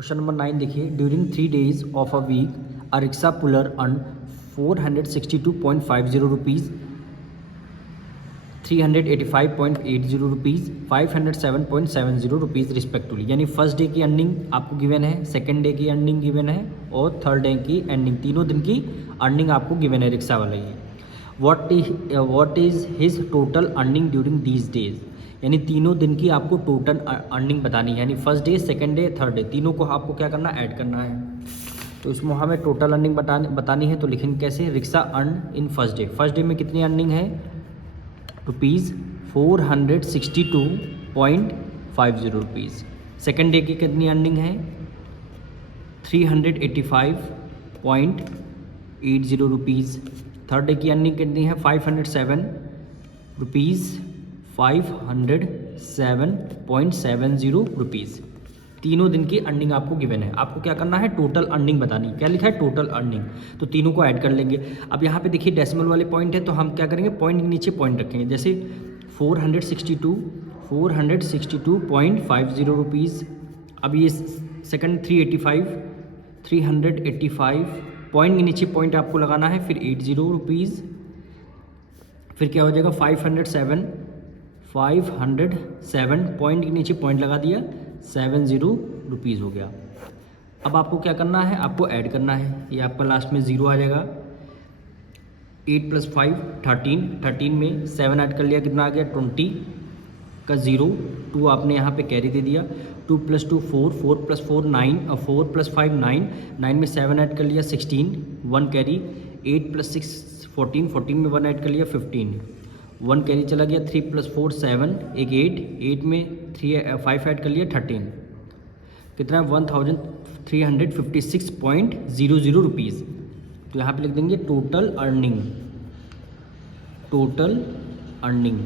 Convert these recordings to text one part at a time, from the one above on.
Question number 9 देखिए, during 3 days of a week a rickshaw puller earn 462.50 rupees, 385.80 rupees, 507.70 rupees respectively. यानी first day की earning आपको given है, second day की earning given है और थर्ड डे की अर्निंग, तीनों दिन की अर्निंग आपको गिवन है रिक्शा वाले की। What is his total earning during these days, यानी तीनों दिन की आपको टोटल अर्निंग बतानी है, यानी first day, second day, third day, तीनों को आपको क्या करना है, ऐड करना है। तो इसमें हमें टोटल अर्निंग बतानी है, तो लिखेंगे कैसे, rickshaw earn in first day. First day में कितनी अर्निंग है, रुपीज़ 462.50 रुपीज़। सेकेंड डे की कितनी अर्निंग है, 385.80 रुपीज़। थर्ड डे की अर्निंग कितनी है, 507 रुपीज़, 507.70 रुपीज़। तीनों दिन की अर्निंग आपको गिवन है, आपको क्या करना है, टोटल अर्निंग बतानी। क्या लिखा है, टोटल अर्निंग, तो तीनों को ऐड कर लेंगे। अब यहाँ पे देखिए डेसिमल वाले पॉइंट है, तो हम क्या करेंगे, पॉइंट के नीचे पॉइंट रखेंगे। जैसे 462.50 रुपीज़। अब ये सेकंड 385 पॉइंट के नीचे पॉइंट आपको लगाना है, फिर 80 रुपीज़, फिर क्या हो जाएगा 507 पॉइंट के नीचे पॉइंट लगा दिया, 70 रुपीज़ हो गया। अब आपको क्या करना है, आपको ऐड करना है, ये आपका लास्ट में 0 आ जाएगा। 8 + 5 13 में 7 ऐड कर लिया, कितना आ गया 20 का 0, 2 आपने यहाँ पे कैरी दे दिया। 2 + 2 4, 4 + 4 9, 4 + 5 9, 9 में 7 ऐड कर लिया 16, 1 कैरी। 8 + 6 14, 14 में 1 ऐड कर लिया 15, 1 कैरी चला गया। 3 + 4 7, एक 8 में 5 ऐड कर लिया 13, कितना 1356.00 रुपीज़। तो यहाँ पे लिख देंगे total earning. Total earning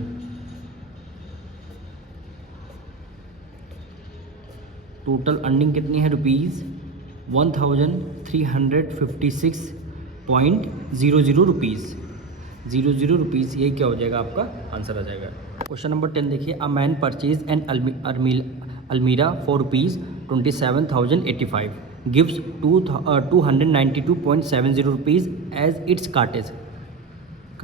total earning कितनी है, रुपीज़ 1356.00 रुपीज़, 00 रुपीज़। ये क्या हो जाएगा, आपका आंसर आ जाएगा। क्वेश्चन नंबर 10 देखिए, a man purchase an almirah for rupees 27,085, gives 292.70 rupees as its cartage.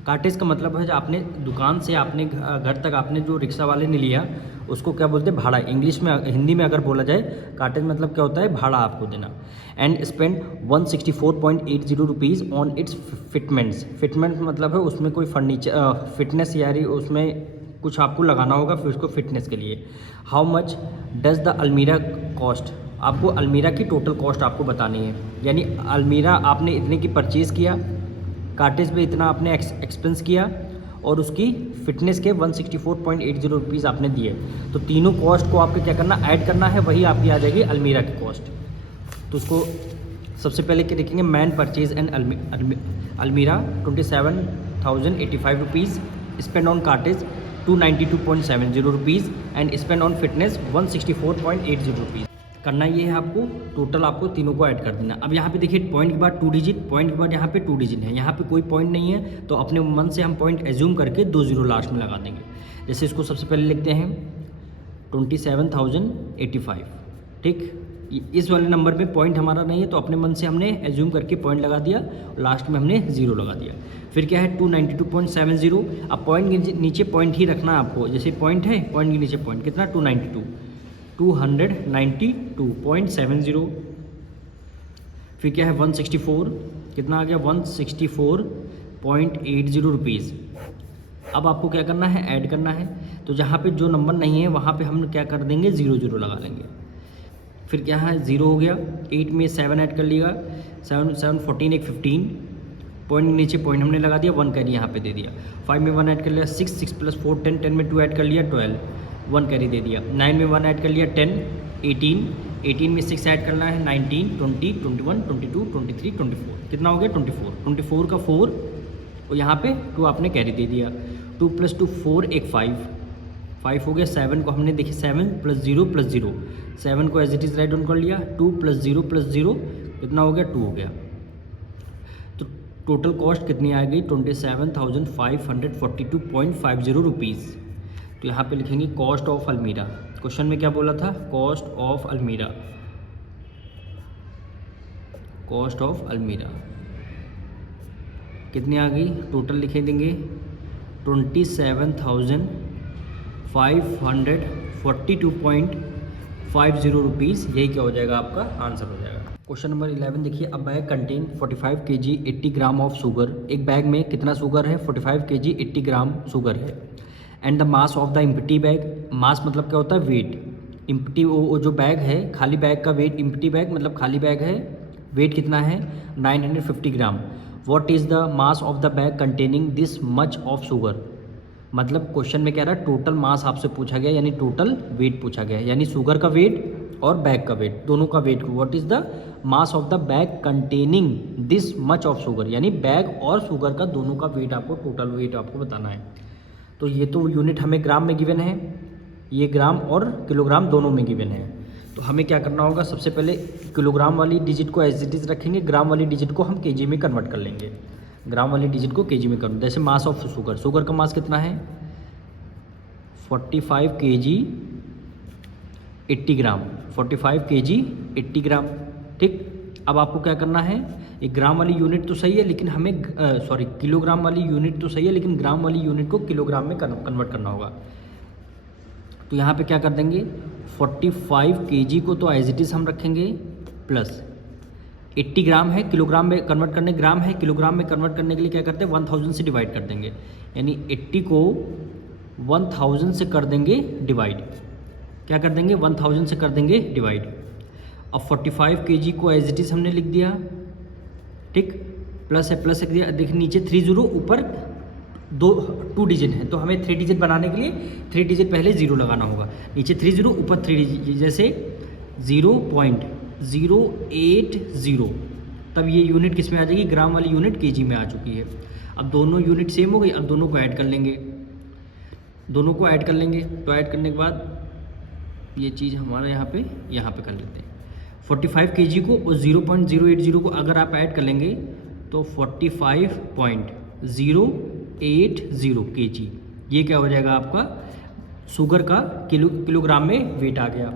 Cartage का मतलब है जो आपने दुकान से आपने घर तक आपने जो रिक्शा वाले ने लिया, उसको क्या बोलते हैं, भाड़ा। इंग्लिश में, हिंदी में अगर बोला जाए, कार्टेज मतलब क्या होता है, भाड़ा आपको देना। And spend 164.80 rupees on its fitments. Fitment मतलब है उसमें कोई फर्नीचर, फिटनेस, यानी उसमें कुछ आपको लगाना होगा फिर उसको फिटनेस के लिए। हाउ मच डज द अलमीरा कॉस्ट, आपको अलमीरा की टोटल कॉस्ट आपको बतानी है, यानी अलमीरा आपने इतने की परचेज़ किया, कार्टेज पे इतना आपने एक्सपेंस किया और उसकी फिटनेस के 164.80 रुपीज़ आपने दिए। तो तीनों कॉस्ट को आपको क्या करना, ऐड करना है, वही आपकी आ जाएगी अलमीरा की कॉस्ट। तो उसको सबसे पहले क्या लिखेंगे, man purchase and almirah 27,085 rupees, spend on cartage 292.70 rupees and spend on fitness 164.80 rupees. करना ये है आपको, टोटल आपको तीनों को ऐड कर देना। अब यहाँ पे देखिए पॉइंट के बाद 2 डिजिट, पॉइंट के बाद यहाँ पे 2 डिजिट है, यहाँ पे कोई पॉइंट नहीं है, तो अपने मन से हम पॉइंट एज्यूम करके 2 0 लास्ट में लगा देंगे। जैसे इसको सबसे पहले लिखते हैं 27,085, ठीक। इस वाले नंबर में पॉइंट हमारा नहीं है, तो अपने मन से हमने एज्यूम करके पॉइंट लगा दिया, लास्ट में हमने 0 लगा दिया। फिर क्या है 292.70, अब पॉइंट के नीचे पॉइंट ही रखना है आपको। जैसे पॉइंट है, पॉइंट के नीचे पॉइंट, कितना 292.70। फिर क्या है 164, कितना आ गया 164.80 रुपीज़। अब आपको क्या करना है, ऐड करना है। तो जहाँ पे जो नंबर नहीं है वहाँ पे हम क्या कर देंगे, 0 लगा लेंगे। फिर क्या है 0 हो गया। 8 में 7 ऐड कर लिएगा, 7 14, एक 15, पॉइंट के नीचे पॉइंट हमने लगा दिया, 1 कैरी यहाँ पे दे दिया। 5 में 1 ऐड कर लिया, 6 + 4 10, 10 में 2 ऐड कर लिया 12, 1 कैरी दे दिया। 9 में 1 ऐड कर लिया 10, 18 में 6 ऐड करना है 19, 20, 21, 22, 23, 24, कितना हो गया 24 का 4, और यहाँ पे 2 आपने कैरी दे दिया। 2 + 2 4, एक 5 हो गया। 7 को हमने देखिए 7 + 0, 7 को as it is write down कर लिया। 2 + 0 कितना हो गया, 2 हो गया। तो टोटल कॉस्ट कितनी आ गई, 27,542.50 रुपीज़। तो यहाँ पे लिखेंगे कॉस्ट ऑफ अलमीरा। क्वेश्चन में क्या बोला था, कॉस्ट ऑफ अलमीरा कॉस्ट ऑफ अलमीरा कितनी आ गई, टोटल लिखे देंगे 27,542.50 रुपीज़। यही क्या हो जाएगा, आपका आंसर हो जाएगा। क्वेश्चन नंबर 11 देखिए, a bag contain 45 kg 80 gram of sugar. एक बैग में कितना शुगर है, 45 kg 80 ग्राम शुगर है। And the mass of the empty bag, mass मतलब क्या होता है, वेट। इम्पटी वो जो बैग है, खाली बैग का वेट, इम्पटी बैग मतलब खाली बैग है, वेट कितना है 950 gram. What is the mass of the bag containing this much of sugar. मतलब क्वेश्चन में कह रहा है टोटल मास आपसे पूछा गया, यानी टोटल वेट पूछा गया, यानी शुगर का वेट और बैग का वेट, दोनों का weight. What is the mass of the bag containing this much of sugar, यानी बैग और शुगर का दोनों का वेट, आपको टोटल वेट आपको बताना है। तो ये तो यूनिट हमें ग्राम में गिवन है, ये ग्राम और किलोग्राम दोनों में गिवन है। तो हमें क्या करना होगा, सबसे पहले किलोग्राम वाली डिजिट को एज इट इज़ रखेंगे, ग्राम वाली डिजिट को हम केजी में कन्वर्ट कर लेंगे। ग्राम वाली डिजिट को केजी में कन्वर्ट, जैसे मास ऑफ शुगर, शुगर का मास कितना है 45 kg 80 ग्राम, 45 kg 80 ग्राम। ठीक, अब आपको क्या करना है, ये ग्राम वाली यूनिट तो सही है, लेकिन हमें किलोग्राम वाली यूनिट तो सही है, लेकिन ग्राम वाली यूनिट को किलोग्राम में कन्वर्ट करना होगा। तो यहाँ पे क्या कर देंगे, 45 kg को तो एज इट इज़ हम रखेंगे, प्लस 80 ग्राम है, किलोग्राम में कन्वर्ट करने, ग्राम है किलोग्राम में कन्वर्ट करने के लिए क्या करते हैं 1000 से डिवाइड कर देंगे, यानी 80 को 1000 से कर देंगे डिवाइड। क्या कर देंगे, 1000 से कर देंगे डिवाइड। अब 45 kg को एज इट इज़ हमने लिख दिया, ठीक, प्लस है, प्लस लिख दिया। देखिए नीचे 30, ऊपर 2 डिजिट है, तो हमें 3 डिजिट बनाने के लिए 3 डिजिट पहले 0 लगाना होगा। नीचे 30, ऊपर 3 डिजिट, जैसे 0.080, तब ये यूनिट किस में आ जाएगी, ग्राम वाली यूनिट केजी में आ चुकी है। अब दोनों यूनिट सेम हो गई, अब दोनों को ऐड कर लेंगे, दोनों को ऐड कर लेंगे। तो ऐड करने के बाद ये चीज़ हमारा यहाँ पे कर लेते हैं। 45 kg को और 0.080 को अगर आप ऐड कर लेंगे तो 45.080 kg, ये क्या हो जाएगा आपका शुगर का किलोग्राम में वेट आ गया।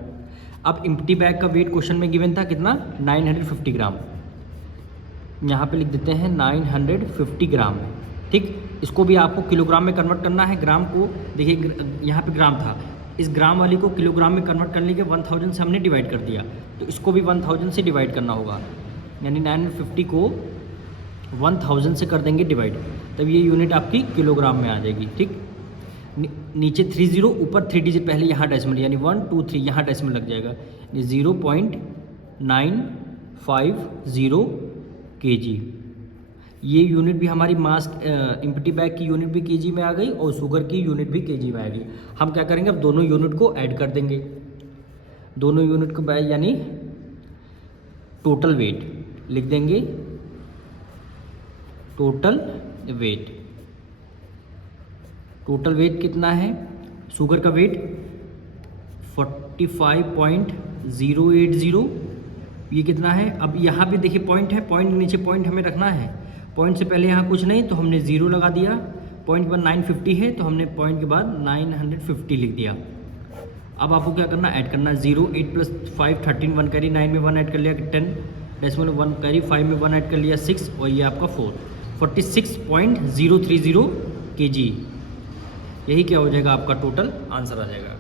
अब एम्प्टी बैग का वेट क्वेश्चन में गिवन था कितना, 950 ग्राम। यहाँ पे लिख देते हैं 950 ग्राम। ठीक, इसको भी आपको किलोग्राम में कन्वर्ट करना है। ग्राम को देखिए यहाँ पे ग्राम था, इस ग्राम वाली को किलोग्राम में कन्वर्ट करने के 1000 से हमने डिवाइड कर दिया, तो इसको भी 1000 से डिवाइड करना होगा, यानी 950 को 1000 से कर देंगे डिवाइड, तब ये यूनिट आपकी किलोग्राम में आ जाएगी। ठीक, नीचे 30, ऊपर 3 डिजिट पहले यहाँ डेसिमल, यानी 1 2 3 यहाँ डेसिमल लग जाएगा, 0.950 kg। ये यूनिट भी हमारी मास एम्प्टी बैग की यूनिट भी केजी में आ गई और शुगर की यूनिट भी केजी में आ गई। हम क्या करेंगे, अब दोनों यूनिट को ऐड कर देंगे, दोनों यूनिट को यानी टोटल वेट लिख देंगे, टोटल वेट। टोटल वेट कितना है, शुगर का वेट 45.080, ये कितना है। अब यहाँ पे देखिए पॉइंट है, पॉइंट नीचे पॉइंट हमें रखना है, पॉइंट से पहले यहाँ कुछ नहीं तो हमने 0 लगा दिया, पॉइंट पर 950 है तो हमने पॉइंट के बाद 950 लिख दिया। अब आपको क्या करना, ऐड करना, 0 8 + 5 13, 1 कैरी, 9 में 1 ऐड कर लिया 10, डेसिमल 1 कैरी, 5 में 1 ऐड कर लिया 6, और ये आपका 46.030 kg। यही क्या हो जाएगा आपका टोटल आंसर आ जाएगा।